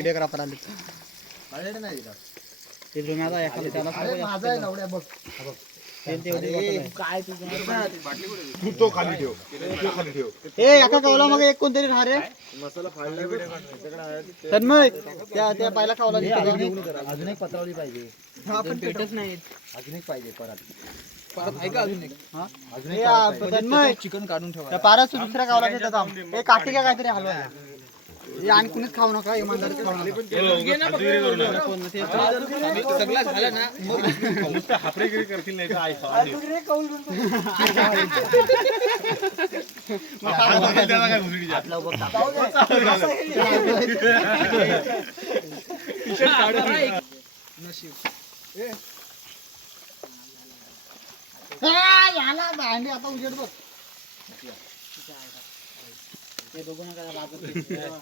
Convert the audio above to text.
videographer आले ते जुन्याचा एखादा त्याला तू तो खाली ठेव एका कवला मग एक कोणतरी राहा रे तन्मय त्या पहिला कवला अजून एक पत्रावली पाहिजे आपण पेटच नाही अजून एक पाहिजे परत आहे का अजून एक अजून एक तन्मय चिकन काढून ठेवा पारस दुसऱ्या कवला देतात हे काठी का काहीतरी हलवा आणि कुणीच खाऊ नका इमानदार खाऊ सगळं झालं ना नुसतं हापरेगिरी करतील नाही भांडी आता उजेड बघ ते बघू नका